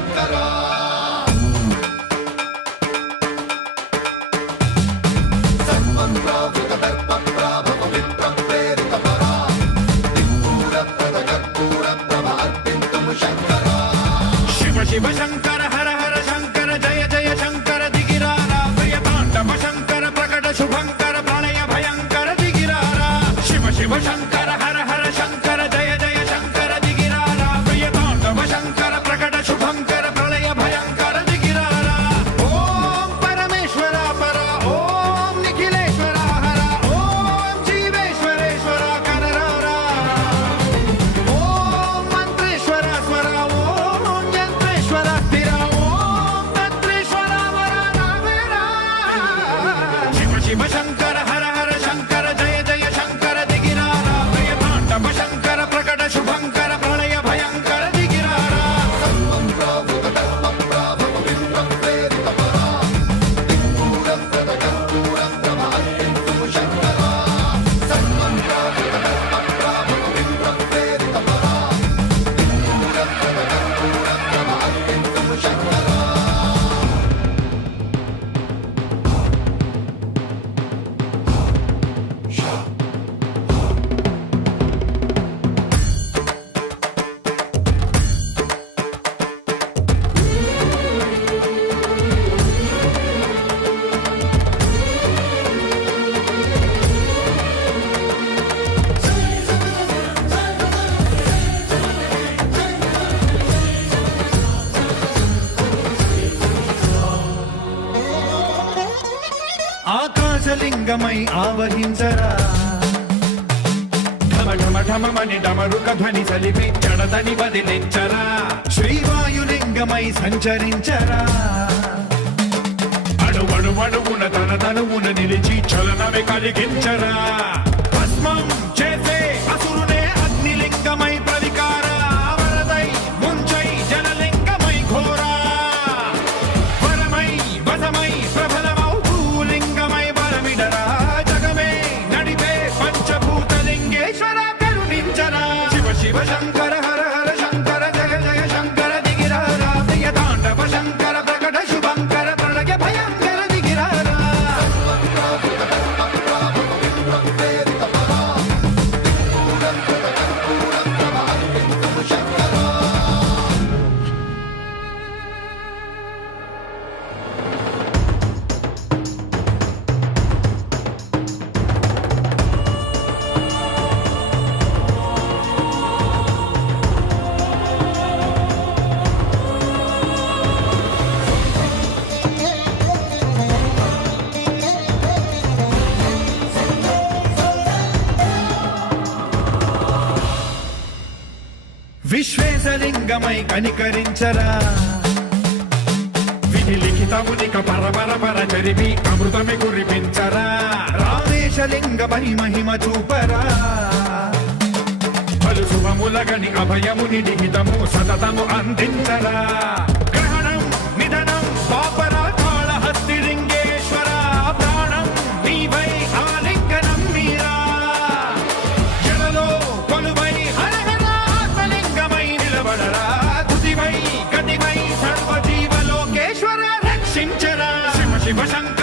శంకరా సన్మంత్రావృత దర్ప ప్రాభవ విప్ర ప్రేరిత పరా దిక్పూర ప్రద కర్పూర ప్రభ అర్పింతుము శంకరా శివ శివ శంకర హర హర శంకర జయ జయ శంకర దిగిరారా ప్రియ తాండవ శంకర ప్రకట శుభంకర ప్రళయ భయంకర దిగిరారా శివ శివ శంకర హర హర శంకర జయ జయ శంకర దిగిరారా ప్రియ తాండవ శంకర ప్రకట శుభంకర ప్రళయ భయంకర దిగిరారా ఓం పరమేశ్వర పర ఓం నిఖిలేశ్వర హర ఓం జీవేశ్వరేశ్వర కరరారా ఓం మంత్రేశ్వర స్వర ఓం యంత్రేశ్వర స్థిర ఓం తంత్రేశ్వర వర నావేరా శివ శివ శంకర హర హర శంకర జయ జయ శంకర దిగిరారా ప్రియ తాండవ శంకర ప్రకట శుభంకర ప్రళయ భయంకర దిగిరారా సన్మంత్రావృత దర్ప ప్రాభవ విప్ర ప్రేరిత పరా దిక్పూర ప్రద కర్పూర ప్రభ అర్పింతుము శంకరా సన్మంత్రావృత దర్ప ప్రాభవ విప్ర ప్రేరిత పరా దిక్పూర ప్రద కర్పూర ప్రభ అర్పింతుము శంకరా ఆకాశలింగమై ఆవహించరా ఢమ ఢమ ఢమమని డమరుక ధ్వని సలిపి జడదని వదిలించరా శ్రీవాయులింగమై సంచరించరా అణువణువున తన తనువున నిలిచి చలనమే కలిగించరా భస్మం చేసే అసురునే అగ్నిలింగమై ప్రవికారా వరదై ముంచై జలలింగమై ఘోరా వరమై వసమై ప్రబలమౌ భూలింగమై బలమిడరా జగమే నడిపే పంచభూతలింగేశ్వర కరుణించరా శివ శివ శంకర హర హర శంకర జయ జయ శంకర దిగిరారా ప్రియ తాండవ శంకర ప్రకట శుభంకర ప్రళయ భయంకర దిగిరారా సన్మంత్రావృత దర్ప ప్రాభవ విప్ర ప్రేరిత పరా దిక్పూర ప్రద కర్పూర ప్రభ అర్పింతుము శంకరా విశ్వేశలింగమై కనికరించరా విధి లిఖితమునిక పరపర పర చరిపి అమృతమి కురిపించరా రామేశలింగమై మహిమ చూపరా పలు శుభములగని అభయముని నిహితము సతతము అందించరా గ్రహణం నిధనం పాపరా కాళహస్తి లింగేశ్వర ప్రాణం నీవై ఆలింగనం మీరా జలలో కొలువై హర హర ఆత్మలింగమై నిలబడరా తుదివై గతివై సర్వజీవలోకేశ్వర రక్షించరా శివ శివ శంకర